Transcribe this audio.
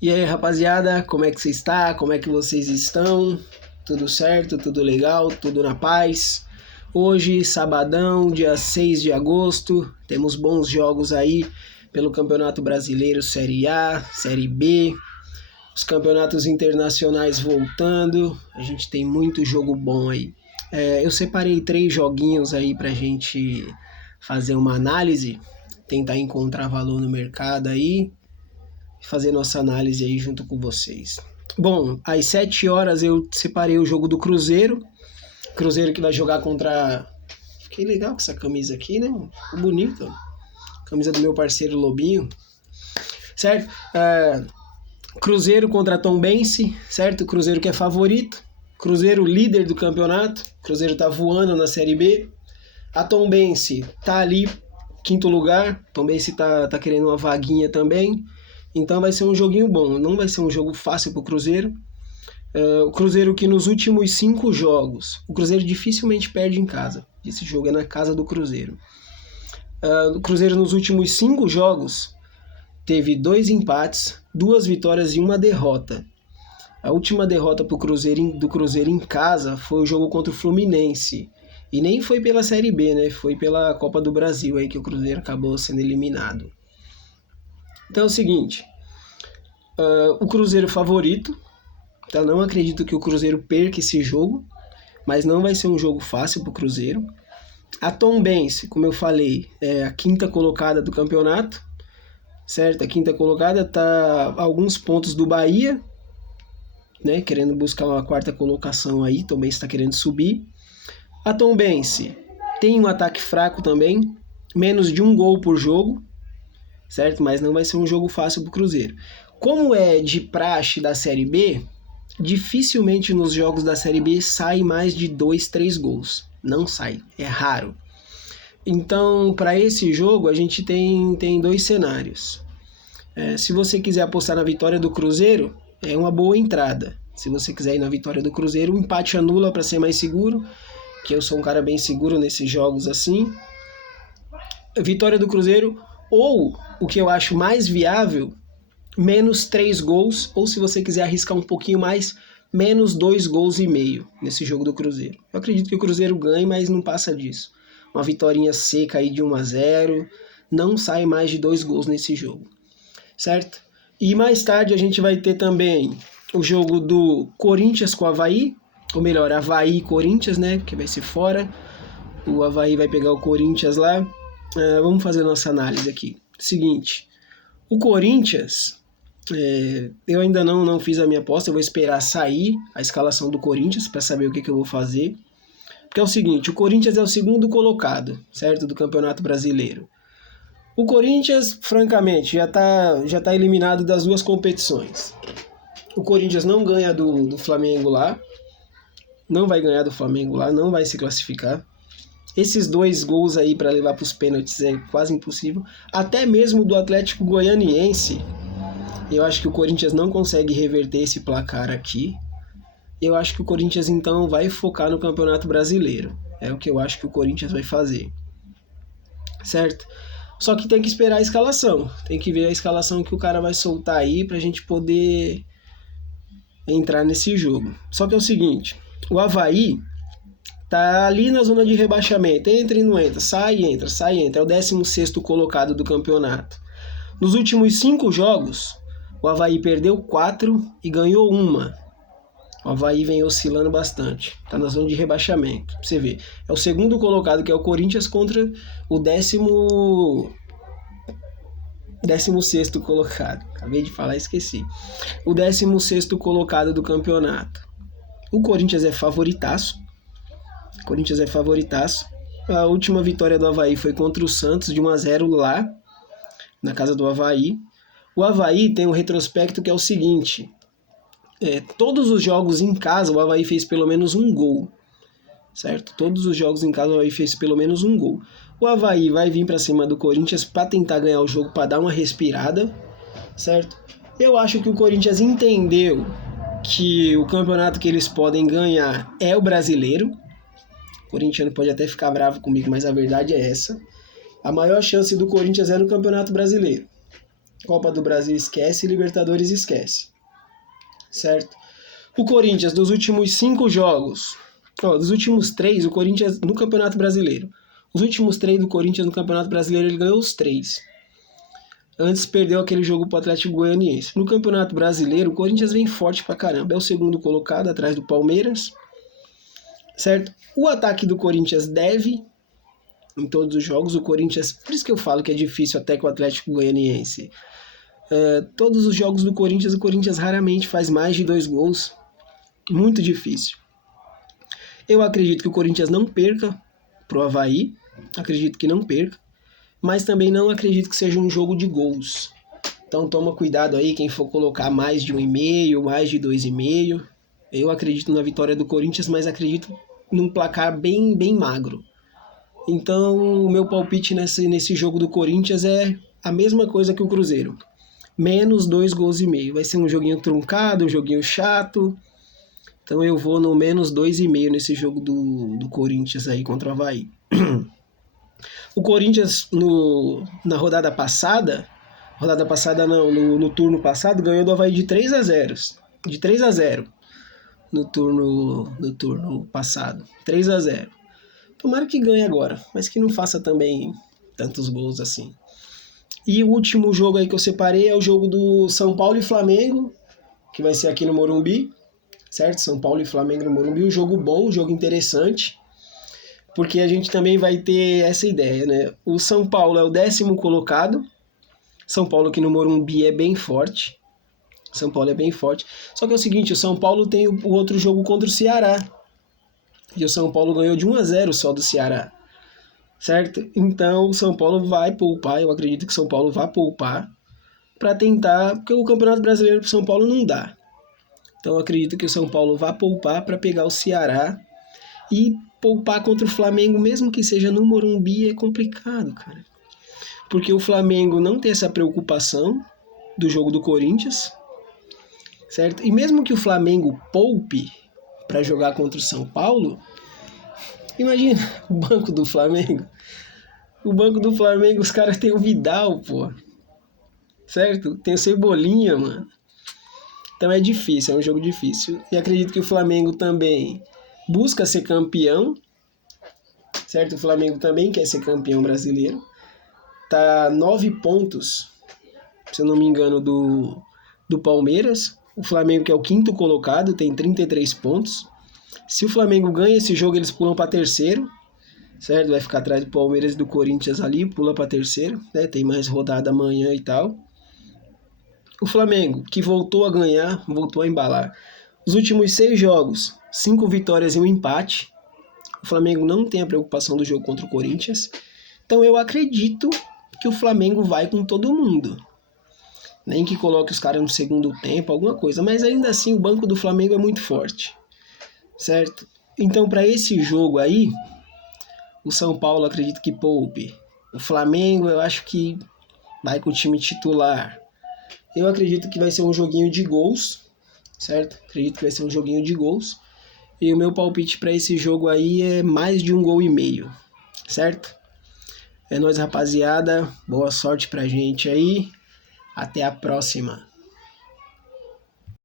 E aí, rapaziada, como é que você está? Como é que vocês estão? Tudo certo? Tudo legal? Tudo na paz? Hoje, sabadão, dia 6 de agosto, temos bons jogos aí pelo Campeonato Brasileiro Série A, Série B, os campeonatos internacionais voltando, a gente tem muito jogo bom aí. Eu separei 3 joguinhos aí pra gente fazer uma análise, tentar encontrar valor no mercado aí, fazer nossa análise aí junto com vocês. Bom, às 7 horas eu separei o jogo do Cruzeiro. Cruzeiro que vai jogar contra... Fiquei legal com essa camisa aqui, né? Ficou bonita. Camisa do meu parceiro Lobinho. Certo? Cruzeiro contra Tombense, certo? Cruzeiro que é favorito. Cruzeiro líder do campeonato. Cruzeiro tá voando na Série B. A Tombense tá ali, quinto lugar. Tombense tá querendo uma vaguinha também. Então vai ser um joguinho bom, não vai ser um jogo fácil para o Cruzeiro. O Cruzeiro que nos últimos 5 jogos, o Cruzeiro dificilmente perde em casa. Esse jogo é na casa do Cruzeiro. O Cruzeiro nos últimos 5 jogos teve 2 empates, 2 vitórias e 1 derrota. A última derrota do Cruzeiro em casa foi o jogo contra o Fluminense. E nem foi pela Série B, né? Foi pela Copa do Brasil aí que o Cruzeiro acabou sendo eliminado. Então é o seguinte, o Cruzeiro favorito, tá? Não acredito que o Cruzeiro perca esse jogo, mas não vai ser um jogo fácil para o Cruzeiro. A Tombense, como eu falei, é a 5ª colocada do campeonato, certo? A 5ª colocada está a alguns pontos do Bahia, né? Querendo buscar uma 4ª colocação aí, Tombense está querendo subir. A Tombense tem um ataque fraco também, menos de 1 gol por jogo, certo? Mas não vai ser um jogo fácil para o Cruzeiro. Como é de praxe da Série B, dificilmente nos jogos da Série B sai mais de 2, 3 gols. Não sai, é raro. Então, para esse jogo, a gente tem 2 cenários. Se você quiser apostar na vitória do Cruzeiro, é uma boa entrada. Se você quiser ir na vitória do Cruzeiro, o empate anula para ser mais seguro, que eu sou um cara bem seguro nesses jogos assim. Vitória do Cruzeiro, ou o que eu acho mais viável, menos 3 gols, ou se você quiser arriscar um pouquinho mais, menos 2 gols e meio nesse jogo do Cruzeiro. Eu acredito que o Cruzeiro ganhe, mas não passa disso. Uma vitória seca aí de 1-0, não sai mais de 2 gols nesse jogo, certo? E mais tarde a gente vai ter também o jogo do Corinthians com o Avaí, ou melhor, Avaí e Corinthians, né, que vai ser fora. O Avaí vai pegar o Corinthians lá. Vamos fazer nossa análise aqui. Seguinte, o Corinthians, eu ainda não fiz a minha aposta, eu vou esperar sair a escalação do Corinthians para saber o que eu vou fazer. Porque é o seguinte, o Corinthians é o 2º colocado, certo, do Campeonato Brasileiro. O Corinthians, francamente, já tá eliminado das 2 competições. O Corinthians não ganha do Flamengo lá, não vai ganhar do Flamengo lá, não vai se classificar. Esses 2 gols aí para levar para os pênaltis é quase impossível. Até mesmo do Atlético Goianiense, eu acho que o Corinthians não consegue reverter esse placar aqui. Eu acho que o Corinthians então vai focar no Campeonato Brasileiro. É o que eu acho que o Corinthians vai fazer. Certo? Só que tem que esperar a escalação. Tem que ver a escalação que o cara vai soltar aí pra gente poder entrar nesse jogo. Só que é o seguinte, o Avaí tá ali na zona de rebaixamento, entra e não entra, sai e entra, é o 16º colocado do campeonato. Nos últimos 5 jogos, o Avaí perdeu 4 e ganhou 1. O Avaí vem oscilando bastante, tá na zona de rebaixamento, pra você ver. É o 2º colocado, que é o Corinthians, contra o 16º colocado. Acabei de falar, esqueci. O 16º colocado do campeonato. O Corinthians é favoritaço. A última vitória do Avaí foi contra o Santos, de 1-0 lá, na casa do Avaí. O Avaí tem um retrospecto que é o seguinte, todos os jogos em casa o Avaí fez pelo menos 1 gol, certo? Todos os jogos em casa o Avaí fez pelo menos 1 gol. O Avaí vai vir para cima do Corinthians para tentar ganhar o jogo, para dar uma respirada, certo? Eu acho que o Corinthians entendeu que o campeonato que eles podem ganhar é o brasileiro. O corintiano pode até ficar bravo comigo, mas a verdade é essa. A maior chance do Corinthians é no Campeonato Brasileiro. Copa do Brasil esquece, Libertadores esquece. Certo? O Corinthians, dos últimos 5 jogos, dos últimos 3, o Corinthians no Campeonato Brasileiro. Os últimos 3 do Corinthians no Campeonato Brasileiro, ele ganhou os 3. Antes perdeu aquele jogo pro Atlético Goianiense. No Campeonato Brasileiro, o Corinthians vem forte pra caramba. É o segundo colocado, atrás do Palmeiras. Certo? O ataque do Corinthians deve em todos os jogos. O Corinthians, por isso que eu falo que é difícil até com o Atlético Goianiense. Todos os jogos do Corinthians, o Corinthians raramente faz mais de 2 gols. Muito difícil. Eu acredito que o Corinthians não perca pro Avaí. Acredito que não perca. Mas também não acredito que seja um jogo de gols. Então toma cuidado aí quem for colocar mais de 1,5, mais de 2,5. Eu acredito na vitória do Corinthians, mas acredito num placar bem magro. Então o meu palpite nesse jogo do Corinthians é a mesma coisa que o Cruzeiro. Menos 2,5 gols. Vai ser um joguinho truncado, um joguinho chato. Então eu vou no menos 2,5 nesse jogo do Corinthians aí contra o Avaí. O Corinthians na rodada passada no turno passado, ganhou do Avaí de 3-0. De 3-0 no turno passado. 3-0. Tomara que ganhe agora, mas que não faça também tantos gols assim. E o último jogo aí que eu separei é o jogo do São Paulo e Flamengo, que vai ser aqui no Morumbi, certo? São Paulo e Flamengo no Morumbi, um jogo bom, um jogo interessante, porque a gente também vai ter essa ideia, né? O São Paulo é o 10º colocado, São Paulo aqui no Morumbi é bem forte, São Paulo é bem forte, só que é o seguinte, o São Paulo tem o outro jogo contra o Ceará, e o São Paulo ganhou de 1-0 só do Ceará, certo? Então o São Paulo vai poupar, eu acredito que o São Paulo vai poupar, para tentar, porque o Campeonato Brasileiro para o São Paulo não dá. Então eu acredito que o São Paulo vai poupar para pegar o Ceará e poupar contra o Flamengo, mesmo que seja no Morumbi, é complicado, cara. Porque o Flamengo não tem essa preocupação do jogo do Corinthians, certo? E mesmo que o Flamengo poupe para jogar contra o São Paulo, imagina o banco do Flamengo. O banco do Flamengo, os caras têm o Vidal, pô. Certo? Tem o Cebolinha, mano. Então é difícil, é um jogo difícil. E acredito que o Flamengo também busca ser campeão, certo? O Flamengo também quer ser campeão brasileiro. Tá 9 pontos, se eu não me engano, do Palmeiras. O Flamengo, que é o 5º colocado, tem 33 pontos. Se o Flamengo ganha esse jogo, eles pulam para terceiro, certo? Vai ficar atrás do Palmeiras e do Corinthians ali, pula para terceiro, né? Tem mais rodada amanhã e tal. O Flamengo, que voltou a ganhar, voltou a embalar. Os últimos 6 jogos, 5 vitórias e 1 empate. O Flamengo não tem a preocupação do jogo contra o Corinthians. Então eu acredito que o Flamengo vai com todo mundo. Nem que coloque os caras no segundo tempo, alguma coisa. Mas ainda assim o banco do Flamengo é muito forte. Certo? Então para esse jogo aí, o São Paulo acredito que poupe. O Flamengo eu acho que vai com o time titular. Eu acredito que vai ser um joguinho de gols, certo? Acredito que vai ser um joguinho de gols. E o meu palpite para esse jogo aí é mais de 1,5 gols, certo? É nóis, rapaziada. Boa sorte pra gente aí. Até a próxima.